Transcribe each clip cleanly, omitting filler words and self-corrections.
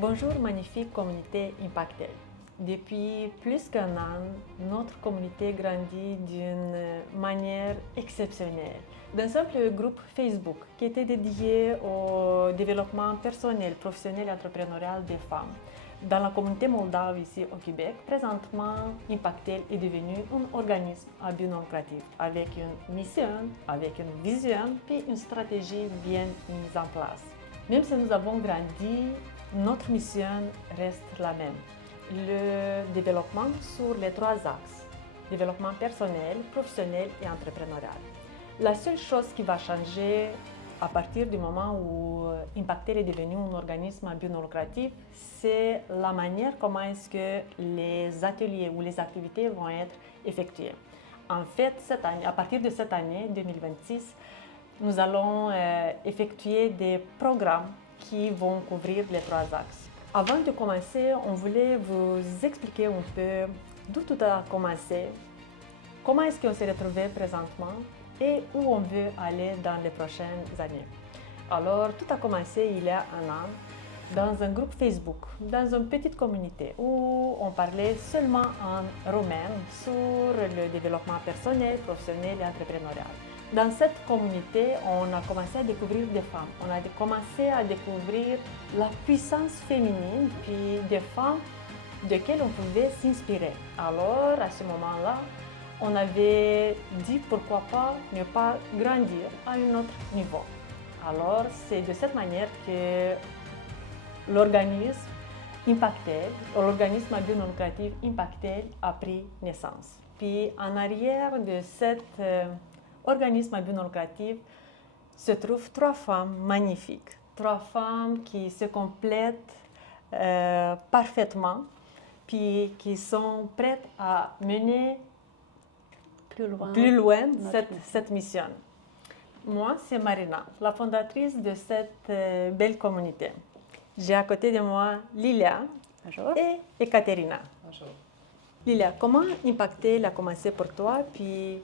Bonjour magnifique communauté Impactel. Depuis plus qu'un an, notre communauté grandit d'une manière exceptionnelle. D'un simple groupe Facebook qui était dédié au développement personnel, professionnel et entrepreneurial des femmes. Dans la communauté moldave ici au Québec, présentement, Impactel est devenu un organisme à but non lucratif avec une mission, avec une vision puis une stratégie bien mise en place. Même si nous avons grandi, notre mission reste la même. Le développement sur les trois axes, développement personnel, professionnel et entrepreneurial. La seule chose qui va changer à partir du moment où Impactel est devenu un organisme à but non lucratif, c'est la manière comment est-ce que les ateliers ou les activités vont être effectuées. En fait, cette année, à partir de cette année 2026, nous allons effectuer des programmes qui vont couvrir les trois axes. Avant de commencer, on voulait vous expliquer un peu d'où tout a commencé, comment est-ce qu'on s'est retrouvé présentement et où on veut aller dans les prochaines années. Alors, tout a commencé il y a un an dans un groupe Facebook, dans une petite communauté où on parlait seulement en roumain sur le développement personnel, professionnel et entrepreneurial. Dans cette communauté, on a commencé à découvrir des femmes, on a commencé à découvrir la puissance féminine, puis des femmes desquelles on pouvait s'inspirer. Alors, à ce moment-là, on avait dit pourquoi pas ne pas grandir à un autre niveau. Alors, c'est de cette manière que l'organisme Impactel, l'organisme à but non lucratif Impactel a pris naissance. Puis en arrière de cet organisme à but non lucratif se trouvent trois femmes magnifiques, trois femmes qui se complètent parfaitement, puis qui sont prêtes à mener plus loin cette mission. Moi, c'est Marina, la fondatrice de cette belle communauté. J'ai à côté de moi Lilia. Bonjour. Et Ekaterina. Bonjour. Lilia, comment Impactel a commencé pour toi, puis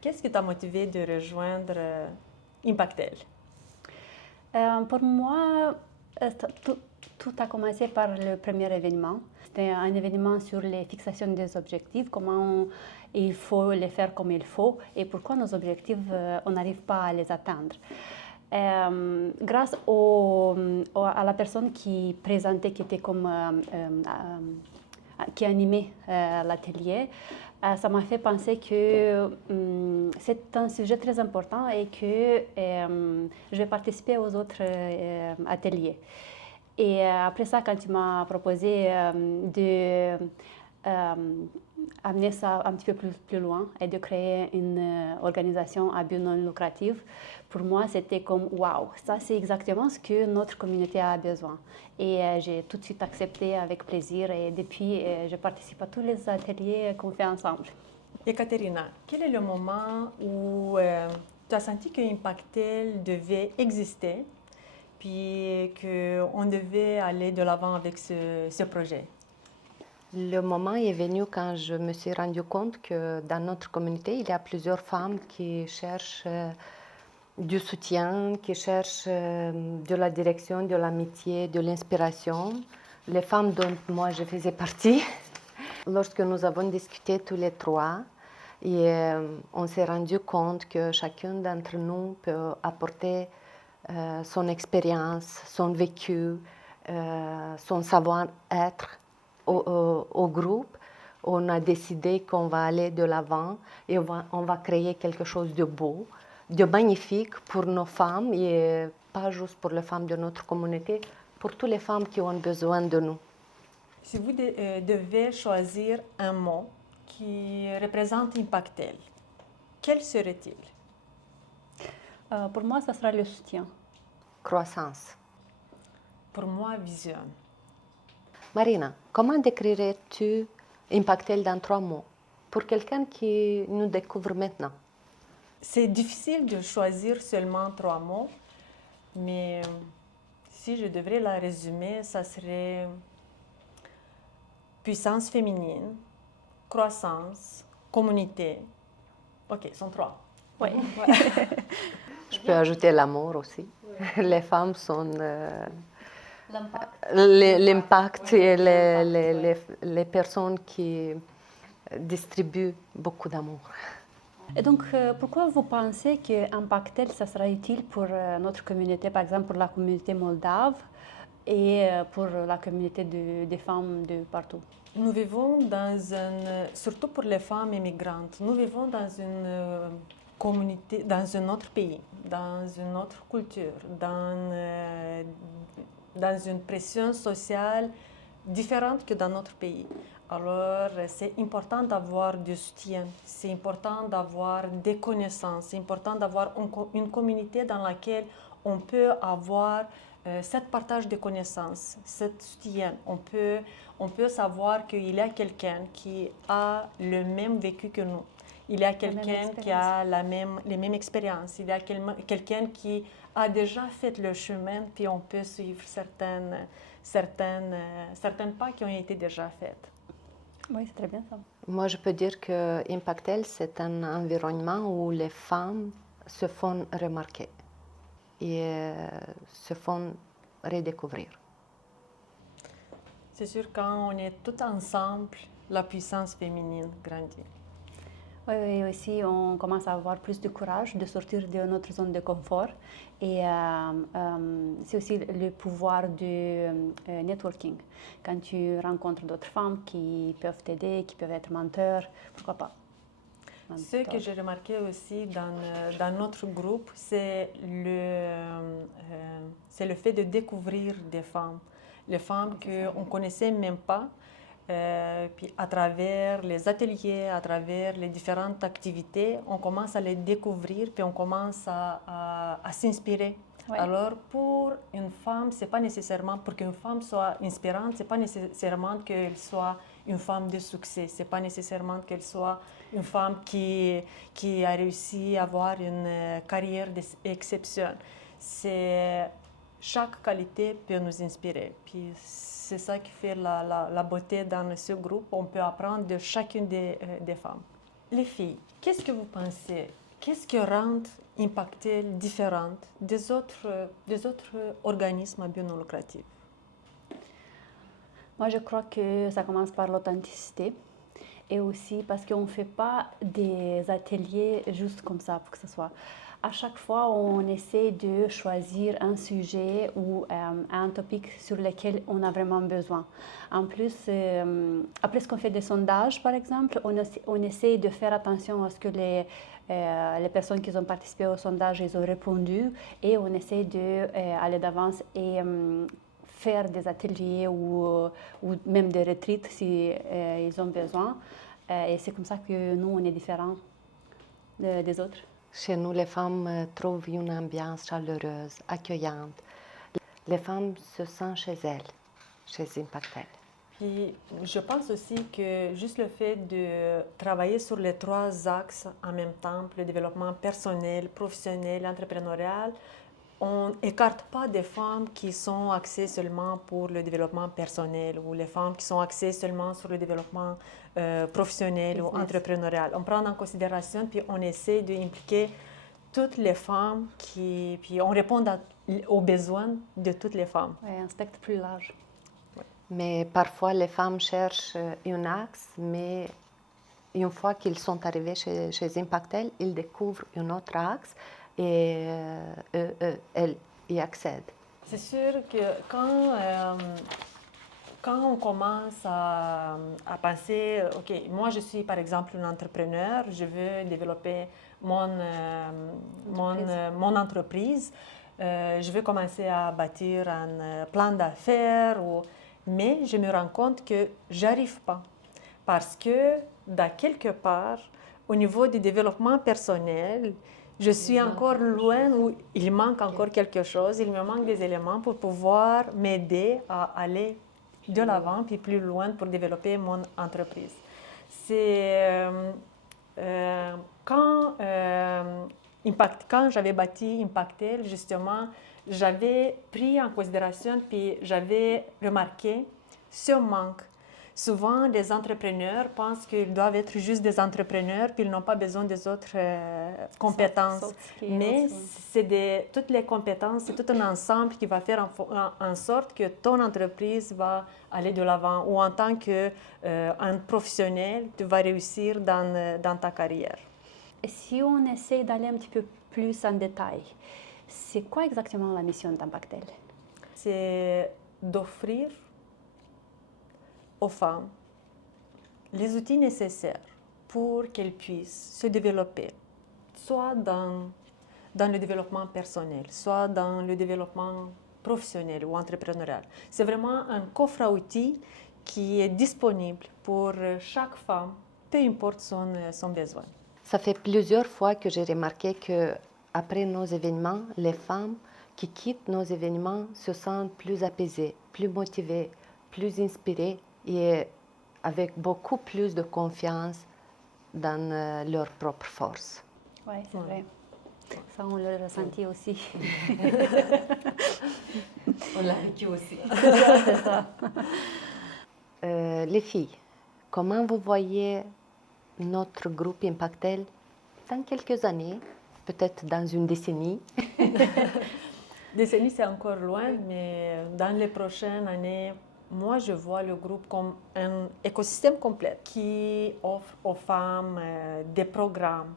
qu'est-ce qui t'a motivé de rejoindre Impactel? Pour moi, tout a commencé par le premier événement. C'était un événement sur les fixations des objectifs, comment il faut les faire comme il faut et pourquoi nos objectifs, on n'arrive pas à les atteindre. Grâce à la personne qui présentait, qui était comme qui animait l'atelier, ça m'a fait penser que c'est un sujet très important et que je vais participer aux autres ateliers. Et après ça, quand tu m'as proposé de amener ça un petit peu plus loin et de créer une organisation à but non lucratif, pour moi, c'était comme « waouh, ça c'est exactement ce que notre communauté a besoin ». Et j'ai tout de suite accepté avec plaisir et depuis, je participe à tous les ateliers qu'on fait ensemble. Ekaterina, quel est le moment où tu as senti que Impactel devait exister puis qu'on devait aller de l'avant avec ce projet? Le moment est venu quand je me suis rendu compte que dans notre communauté, il y a plusieurs femmes qui cherchent du soutien, qui cherchent de la direction, de l'amitié, de l'inspiration. Les femmes dont moi je faisais partie. Lorsque nous avons discuté tous les trois, et on s'est rendu compte que chacune d'entre nous peut apporter son expérience, son vécu, son savoir-être au groupe. On a décidé qu'on va aller de l'avant et on va créer quelque chose de beau, de magnifique pour nos femmes et pas juste pour les femmes de notre communauté, pour toutes les femmes qui ont besoin de nous. Si vous devez choisir un mot qui représente Impactel, quel serait-il? Pour moi, ça sera le soutien. Croissance. Pour moi, vision. Marina, comment décrirais-tu Impactel dans 3 mots pour quelqu'un qui nous découvre maintenant? C'est difficile de choisir seulement 3 mots, mais si je devrais la résumer, ça serait puissance féminine, croissance, communauté. Ok, sont 3. Oui. Je peux ajouter l'amour aussi. Les femmes sont l'impact et les personnes qui distribuent beaucoup d'amour. Et donc, pourquoi vous pensez qu'Impactel, ça sera utile pour notre communauté, par exemple pour la communauté moldave et pour la communauté des femmes de partout? Nous vivons surtout pour les femmes immigrantes, nous vivons dans une communauté, dans un autre pays, dans une autre culture, dans une pression sociale différente que dans notre pays. Alors, c'est important d'avoir du soutien, c'est important d'avoir des connaissances, c'est important d'avoir une communauté dans laquelle on peut avoir ce partage de connaissances, ce soutien. On peut savoir qu'il y a quelqu'un qui a le même vécu que nous. Il y a quelqu'un qui a les mêmes expériences. Il y a quelqu'un qui a déjà fait le chemin, puis on peut suivre certaines pas qui ont été déjà faites. Oui, c'est très bien ça. Moi, je peux dire que Impactel, c'est un environnement où les femmes se font remarquer et se font redécouvrir. C'est sûr, quand on est tout ensemble, la puissance féminine grandit. Oui, oui, aussi, on commence à avoir plus de courage de sortir de notre zone de confort. Et c'est aussi le pouvoir du networking. Quand tu rencontres d'autres femmes qui peuvent t'aider, qui peuvent être menteurs, pourquoi pas? Ce que j'ai remarqué aussi dans notre groupe, c'est le fait de découvrir des femmes. Les femmes qu'on ne connaissait même pas. Puis à travers les ateliers, à travers les différentes activités, on commence à les découvrir, puis on commence à s'inspirer. Ouais. Alors pour une femme, c'est pas nécessairement, pour qu'une femme soit inspirante, c'est pas nécessairement qu'elle soit une femme de succès, c'est pas nécessairement qu'elle soit une femme qui a réussi à avoir une carrière d'exception. Chaque qualité peut nous inspirer. Puis c'est ça qui fait la beauté dans ce groupe. On peut apprendre de chacune des femmes. Les filles, qu'est-ce que vous pensez? Qu'est-ce qui rend Impactel différente des autres organismes à but non lucratif? Moi, je crois que ça commence par l'authenticité. Et aussi parce qu'on ne fait pas des ateliers juste comme ça, pour que ce soit. À chaque fois, on essaie de choisir un sujet ou un topic sur lequel on a vraiment besoin. En plus, après ce qu'on fait des sondages, par exemple, on essaie de faire attention à ce que les personnes qui ont participé au sondage, ils ont répondu, et on essaie d'aller d'avance et faire des ateliers ou même des retraites si ils ont besoin. Et c'est comme ça que nous, on est différents des autres. Chez nous, les femmes trouvent une ambiance chaleureuse, accueillante. Les femmes se sentent chez elles, chez Impactel. Puis, je pense aussi que juste le fait de travailler sur les 3 axes en même temps, le développement personnel, professionnel, entrepreneurial, on n'écarte pas des femmes qui sont axées seulement pour le développement personnel ou les femmes qui sont axées seulement sur le développement professionnel ou entrepreneurial. On prend en considération, puis on essaie d'impliquer toutes les femmes, puis on répond aux besoins de toutes les femmes. Oui, un spectre plus large. Ouais. Mais parfois, les femmes cherchent un axe, mais une fois qu'ils sont arrivés chez Impactel, ils découvrent un autre axe et elles y accèdent. C'est sûr que quand on commence à penser, OK, moi je suis par exemple une entrepreneur, je veux développer mon entreprise, je veux commencer à bâtir un plan d'affaires, mais je me rends compte que je n'arrive pas. Parce que, dans quelque part, au niveau du développement personnel, je suis encore loin où il manque encore quelque chose, il me manque des éléments pour pouvoir m'aider à aller de l'avant puis plus loin pour développer mon entreprise. C'est quand j'avais bâti Impactel, justement, j'avais pris en considération puis j'avais remarqué ce manque Souvent, les entrepreneurs pensent qu'ils doivent être juste des entrepreneurs, puis ils n'ont pas besoin des autres compétences. Soft skills, Mais oui. c'est toutes les compétences, c'est tout un ensemble qui va faire en sorte que ton entreprise va aller de l'avant. Ou en tant qu'un professionnel, tu vas réussir dans ta carrière. Et si on essaie d'aller un petit peu plus en détail, c'est quoi exactement la mission d'Impactel? C'est d'offrir aux femmes les outils nécessaires pour qu'elles puissent se développer, soit dans le développement personnel, soit dans le développement professionnel ou entrepreneurial. C'est vraiment un coffre à outils qui est disponible pour chaque femme, peu importe son besoin. Ça fait plusieurs fois que j'ai remarqué que après nos événements, les femmes qui quittent nos événements se sentent plus apaisées, plus motivées, plus inspirées et avec beaucoup plus de confiance dans leur propre force. Oui, c'est vrai. Ça, on l'a ressenti aussi. On l'a vécu aussi. C'est ça. Les filles, comment vous voyez notre groupe Impactel dans quelques années, peut-être dans une décennie? Décennie, c'est encore loin, mais dans les prochaines années, moi, je vois le groupe comme un écosystème complet qui offre aux femmes des programmes,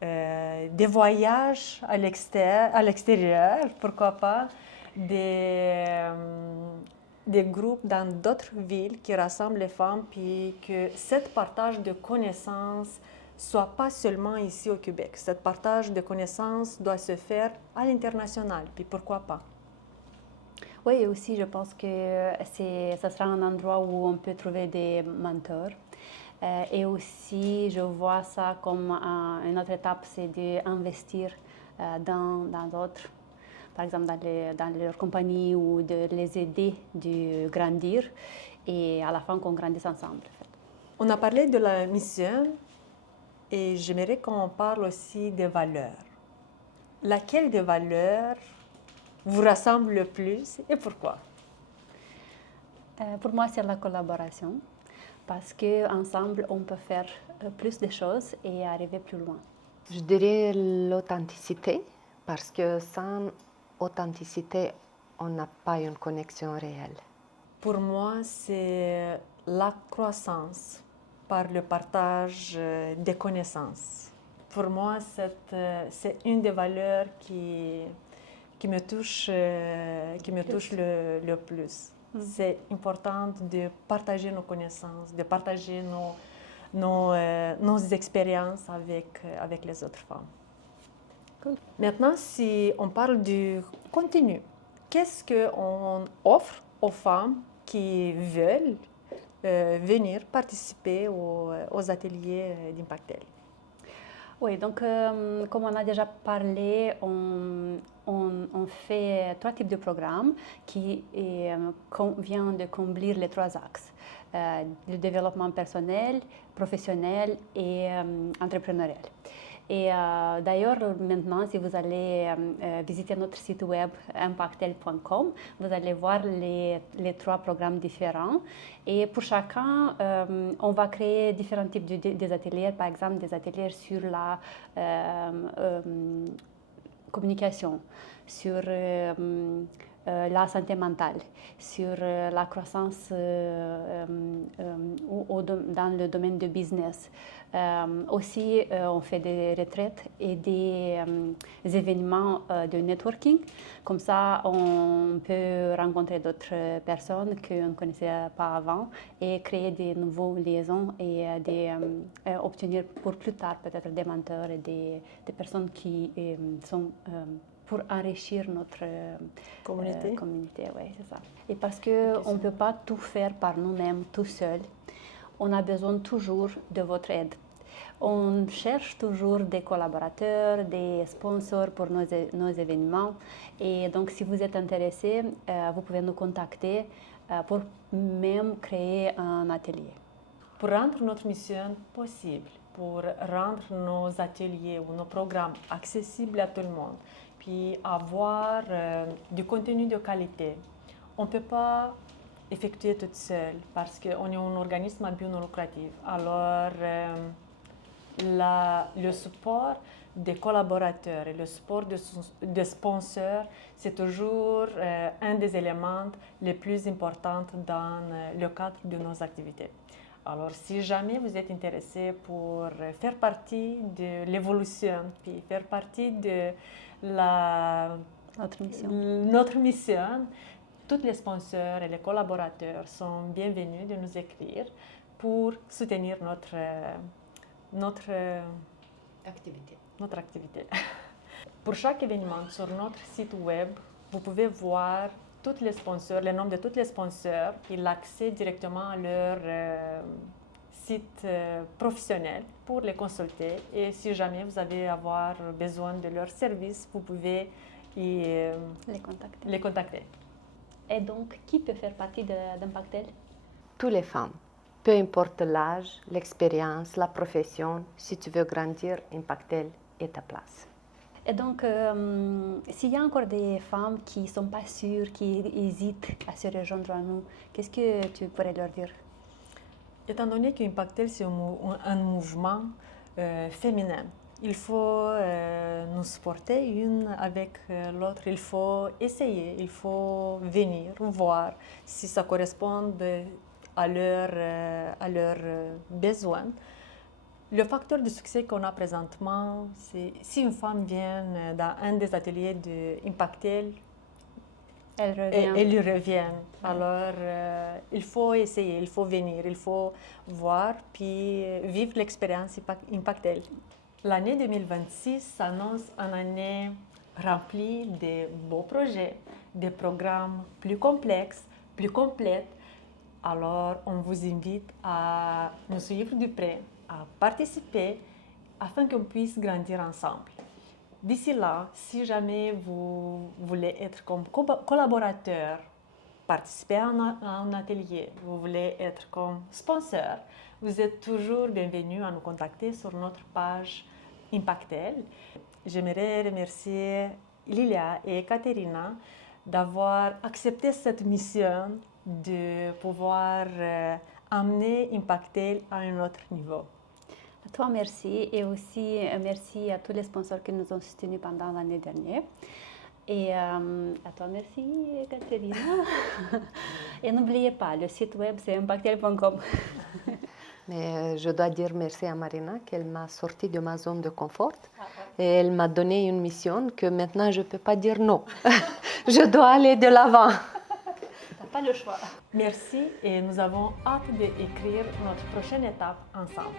des voyages à l'extérieur, pourquoi pas, des groupes dans d'autres villes qui rassemblent les femmes, puis que ce partage de connaissances soit pas seulement ici au Québec. Ce partage de connaissances doit se faire à l'international, puis pourquoi pas. Oui, et aussi, je pense que ça sera un endroit où on peut trouver des mentors. Et aussi, je vois ça comme une autre étape, c'est d'investir dans d'autres, par exemple dans leur compagnie, ou de les aider à grandir et à la fin qu'on grandisse ensemble. En fait. On a parlé de la mission et j'aimerais qu'on parle aussi des valeurs. Laquelle des valeurs vous rassemble le plus et pourquoi? Pour moi, c'est la collaboration, parce qu'ensemble, on peut faire plus de choses et arriver plus loin. Je dirais l'authenticité, parce que sans authenticité, on n'a pas une connexion réelle. Pour moi, c'est la croissance par le partage des connaissances. Pour moi, c'est une des valeurs qui me touche le plus. C'est important de partager nos connaissances, de partager nos expériences avec les autres femmes. Cool. Maintenant, si on parle du contenu, qu'est-ce qu'on offre aux femmes qui veulent venir participer aux ateliers d'Impactel? Oui, donc comme on a déjà parlé, on fait 3 types de programmes qui viennent de combler les 3 axes. Le développement personnel, professionnel et entrepreneurial. Et d'ailleurs, maintenant, si vous allez visiter notre site web impactel.com, vous allez voir les 3 programmes différents. Et pour chacun, on va créer différents types des ateliers, par exemple des ateliers sur la communication, sur la santé mentale, sur la croissance dans le domaine du business. Aussi, on fait des retraites et des événements de networking. Comme ça, on peut rencontrer d'autres personnes qu'on ne connaissait pas avant et créer des nouvelles liaisons et obtenir pour plus tard peut-être des mentors et des personnes qui sont pour enrichir notre communauté. Ouais, c'est ça. Et parce qu'on ne peut pas tout faire par nous-mêmes, tout seul, on a besoin toujours de votre aide. On cherche toujours des collaborateurs, des sponsors pour nos événements. Et donc, si vous êtes intéressé, vous pouvez nous contacter pour même créer un atelier. Pour rendre notre mission possible, pour rendre nos ateliers ou nos programmes accessibles à tout le monde, puis avoir du contenu de qualité, on ne peut pas effectuer toute seule parce qu'on est un organisme à but non lucratif. Alors, le support des collaborateurs et le support des sponsors, c'est toujours un des éléments les plus importants dans le cadre de nos activités. Alors, si jamais vous êtes intéressé pour faire partie de l'évolution, puis faire partie de notre mission, tous les sponsors et les collaborateurs sont bienvenus de nous écrire pour soutenir notre activité. Pour chaque événement sur notre site web, vous pouvez voir tous les sponsors, le nom de tous les sponsors et l'accès directement à leur site professionnel pour les consulter. Et si jamais vous avez avoir besoin de leurs services, vous pouvez les contacter. Et donc, qui peut faire partie d'Impactel? Toutes les femmes. Peu importe l'âge, l'expérience, la profession, si tu veux grandir, Impactel est ta place. Et donc, s'il y a encore des femmes qui ne sont pas sûres, qui hésitent à se rejoindre à nous, qu'est-ce que tu pourrais leur dire? Étant donné qu'Impactel, c'est un mouvement féminin, il faut nous supporter une avec l'autre, il faut essayer, il faut venir voir si ça correspond à leurs besoins. Le facteur de succès qu'on a présentement, c'est si une femme vient dans un des ateliers d'Impactel, elle revient. Alors, il faut essayer, il faut venir, il faut voir, puis vivre l'expérience Impactel. L'année 2026 s'annonce une année remplie de beaux projets, des programmes plus complexes, plus complets. Alors, on vous invite à nous suivre de près, à participer afin qu'on puisse grandir ensemble. D'ici là, si jamais vous voulez être comme collaborateur, participer à un atelier, vous voulez être comme sponsor, vous êtes toujours bienvenus à nous contacter sur notre page Impactel. J'aimerais remercier Lilia et Katerina d'avoir accepté cette mission de pouvoir amener Impactel à un autre niveau. À toi, merci. Et aussi, merci à tous les sponsors qui nous ont soutenus pendant l'année dernière. Et à toi, merci, Katerina. Et n'oubliez pas, le site web, c'est impactel.com. Mais je dois dire merci à Marina qu'elle m'a sorti de ma zone de confort et elle m'a donné une mission que maintenant je ne peux pas dire non. Je dois aller de l'avant. Tu n'as pas le choix. Merci et nous avons hâte d'écrire notre prochaine étape ensemble.